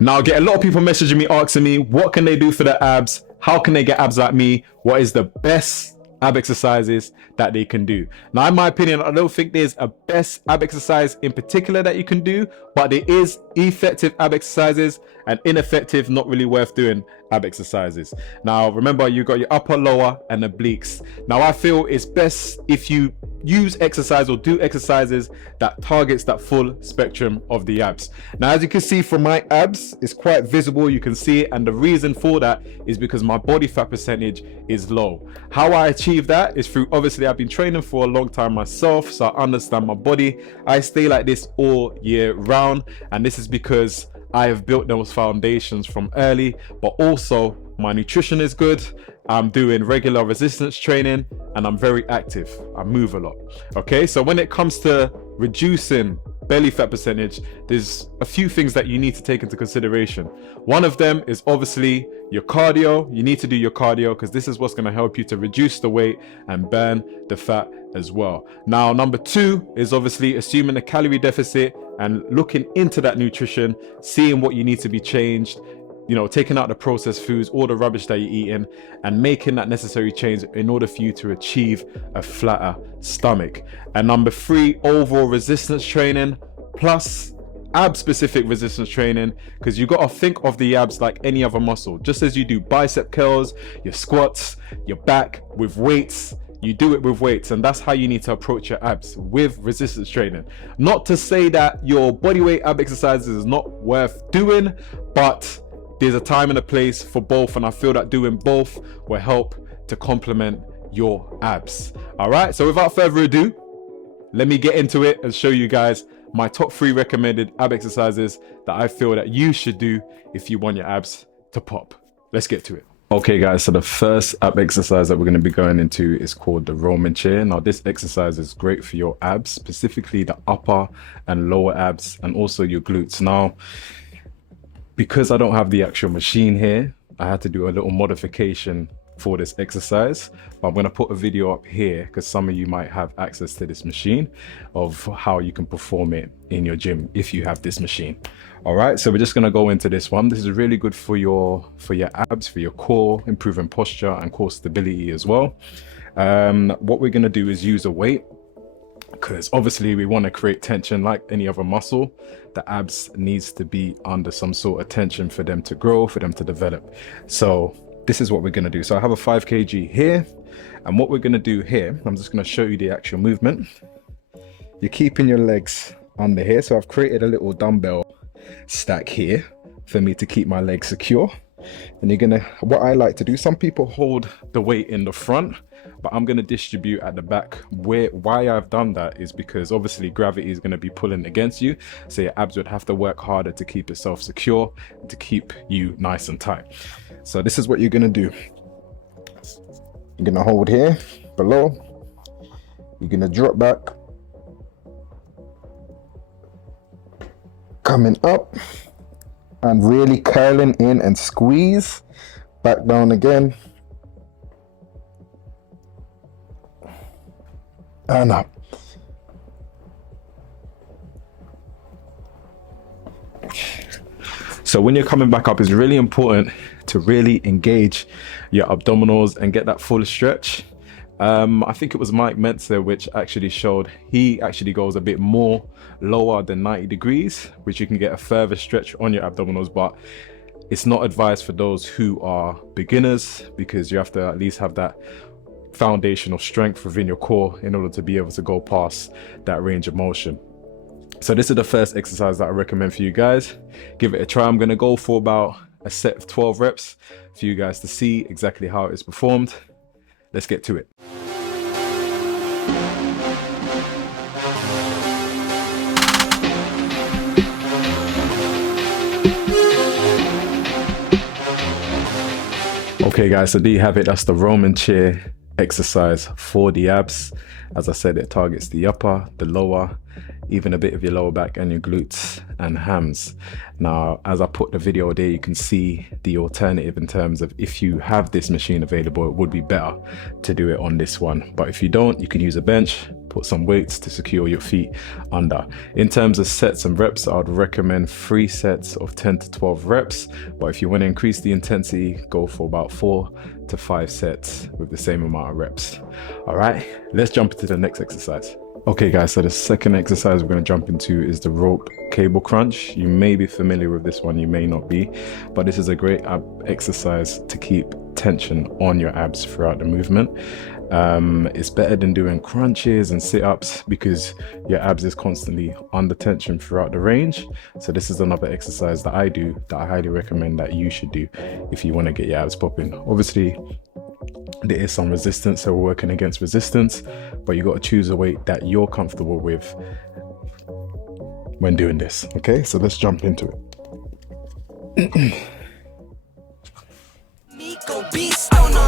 Now I get a lot of people messaging me asking me what can they do for their abs, how can they get abs like me, what is the best ab exercises that they can do. Now in my opinion, I don't think there's a best ab exercise in particular that you can do, but there is effective ab exercises and ineffective, not really worth doing ab exercises. Now remember, you got your upper, lower and obliques. Now I feel it's best if you use exercise or do exercises that targets that full spectrum of the abs. Now as you can see from my abs, it's quite visible, you can see it, and the reason for that is because my body fat percentage is low. How I achieve that is through, obviously I've been training for a long time myself, so I understand my body. I stay like this all year round, and this is because I have built those foundations from early, but also my nutrition is good. I'm doing regular resistance training and I'm very active. I move a lot. Okay, so when it comes to reducing belly fat percentage, there's a few things that you need to take into consideration. One of them is obviously your cardio. You need to do your cardio because this is what's going to help you to reduce the weight and burn the fat as well. Now, number two is obviously assuming a calorie deficit and looking into that nutrition, seeing what you need to be changed, you know, taking out the processed foods, all the rubbish that you're eating, and making that necessary change in order for you to achieve a flatter stomach. And number three, overall resistance training plus ab specific resistance training, because you got to think of the abs like any other muscle. Just as you do bicep curls, your squats, your back with weights, you do it with weights, and that's how you need to approach your abs, with resistance training. Not to say that your bodyweight ab exercises is not worth doing, but there's a time and a place for both, and I feel that doing both will help to complement your abs. All right, so without further ado, let me get into it and show you guys my top 3 recommended ab exercises that I feel that you should do if you want your abs to pop. Let's get to it. Okay guys, so the first ab exercise that we're going to be going into is called the Roman chair. Now this exercise is great for your abs, specifically the upper and lower abs and also your glutes. Now, because I don't have the actual machine here, I had to do a little modification for this exercise, but I'm going to put a video up here because some of you might have access to this machine of how you can perform it in your gym if you have this machine. All right, so we're just going to go into this one. This is really good for your abs, for your core, improving posture and core stability as well. What we're going to do is use a weight, because obviously we want to create tension like any other muscle. The abs needs to be under some sort of tension for them to grow, for them to develop. So this is what we're going to do. So I have a 5 kg here, and what we're going to do here, I'm just going to show you the actual movement. You're keeping your legs under here. So I've created a little dumbbell stack here for me to keep my legs secure. And you're gonna, what I like to do, some people hold the weight in the front, but I'm gonna distribute at the back. Why I've done that is because obviously gravity is gonna be pulling against you, so your abs would have to work harder to keep itself secure and to keep you nice and tight. So this is what you're gonna do. You're gonna hold here below, you're gonna drop back, coming up and really curling in and squeeze back down again and up. So when you're coming back up, it's really important to really engage your abdominals and get that full stretch. I think it was Mike Mentzer which actually showed he actually goes a bit more lower than 90 degrees, which you can get a further stretch on your abdominals, but it's not advised for those who are beginners, because you have to at least have that foundational strength within your core in order to be able to go past that range of motion. So this is the first exercise that I recommend for you guys. Give it a try. I'm going to go for about a set of 12 reps for you guys to see exactly how it's performed. Let's get to it. Okay guys, so there you have it. That's the Roman chair exercise for the abs. As I said, it targets the upper, the lower even a bit of your lower back and your glutes and hams. Now, as I put the video there, you can see the alternative in terms of if you have this machine available, it would be better to do it on this one. But if you don't, you can use a bench, put some weights to secure your feet under. In terms of sets and reps, I'd recommend 3 sets of 10 to 12 reps. But if you want to increase the intensity, go for about 4 to 5 sets with the same amount of reps. All right, let's jump into the next exercise. Okay guys, so the second exercise we're going to jump into is the rope cable crunch. You may be familiar with this one, you may not be, but this is a great ab exercise to keep tension on your abs throughout the movement. It's better than doing crunches and sit-ups because your abs is constantly under tension throughout the range. So this is another exercise that I do that I highly recommend that you should do if you want to get your abs popping. Obviously, there is some resistance, so we're working against resistance, but you got to choose a weight that you're comfortable with when doing this. Okay, so let's jump into it. Go beast on them.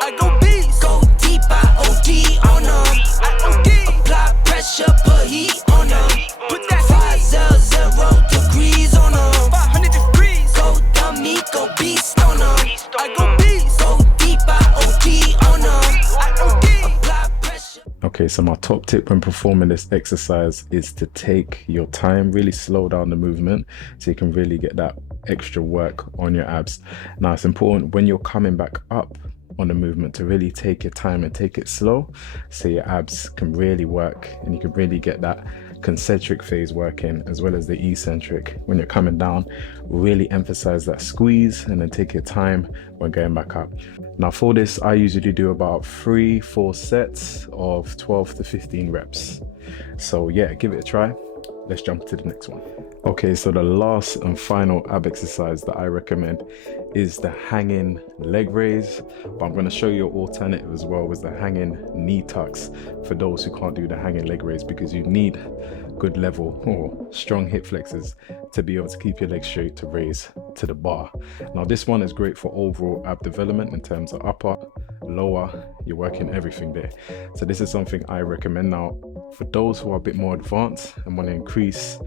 I go beast. Go deep, I OD on them. I OD. Apply pressure, put heat on them. Put that 500 degrees on them. 500 degrees. Go dummy, go beast on them. I go beast. Go deep, I OD on them. I OD. Apply pressure. Okay, so my top tip when performing this exercise is to take your time, really slow down the movement so you can really get that extra work on your abs. Now, it's important when you're coming back up on the movement to really take your time and take it slow so your abs can really work and you can really get that concentric phase working as well as the eccentric. When you're coming down, really emphasize that squeeze and then take your time when going back up. Now for this, I usually do about 3-4 sets of 12 to 15 reps. So yeah, give it a try. Let's jump to the next one. Okay, so the last and final ab exercise that I recommend is the hanging leg raise, but I'm going to show you an alternative as well, with the hanging knee tucks for those who can't do the hanging leg raise, because you need good level or strong hip flexors to be able to keep your legs straight to raise to the bar. Now this one is great for overall ab development in terms of upper, lower, you're working everything there. So this is something I recommend. Now for those who are a bit more advanced and want to increase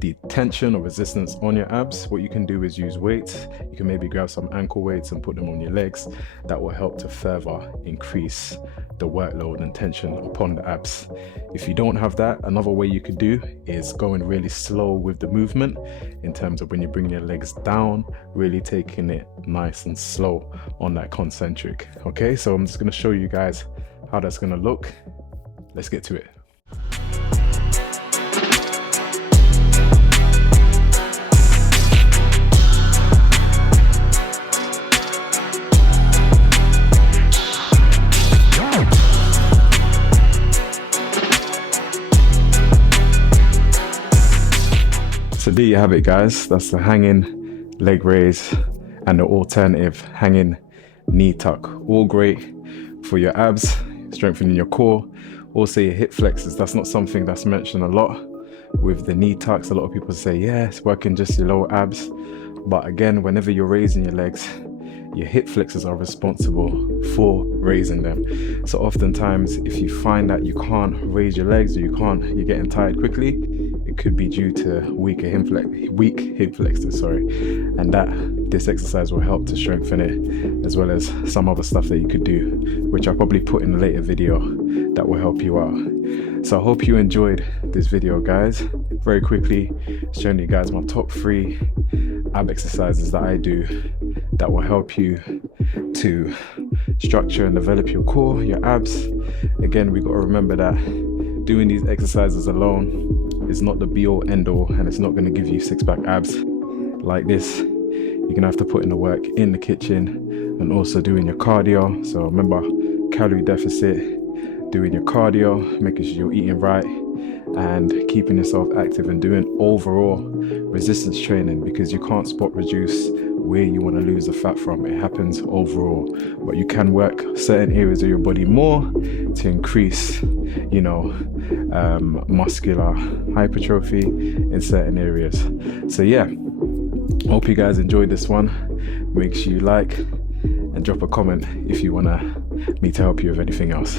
the tension or resistance on your abs, what you can do is use weights. You can maybe grab some ankle weights and put them on your legs. That will help to further increase the workload and tension upon the abs. If you don't have that, another way you could do is going really slow with the movement in terms of when you bring your legs down, really taking it nice and slow on that concentric. Okay, so I'm just going to show you guys how that's going to look. Let's get to it. So there you have it guys, that's the hanging leg raise and the alternative hanging knee tuck. All great for your abs, strengthening your core, also your hip flexors. That's not something that's mentioned a lot with the knee tucks. A lot of people say, yeah, it's working just your lower abs. But again, whenever you're raising your legs, your hip flexors are responsible for raising them. So oftentimes, if you find that you can't raise your legs or you're getting tired quickly, it could be due to weak hip flexors, and this exercise will help to strengthen it, as well as some other stuff that you could do, which I'll probably put in a later video that will help you out. So I hope you enjoyed this video guys. Very quickly showing you guys my top 3 ab exercises that I do that will help you to structure and develop your core, your abs. Again, we got to remember that doing these exercises alone is not the be all end all, and it's not going to give you 6-pack abs like this. You're gonna have to put in the work in the kitchen and also doing your cardio. So remember, calorie deficit, doing your cardio, making sure you're eating right and keeping yourself active and doing overall resistance training, because you can't spot reduce where you want to lose the fat from. It happens overall, but you can work certain areas of your body more to increase, muscular hypertrophy in certain areas. So yeah, hope you guys enjoyed this one. Make sure you like and drop a comment if you want me to help you with anything else.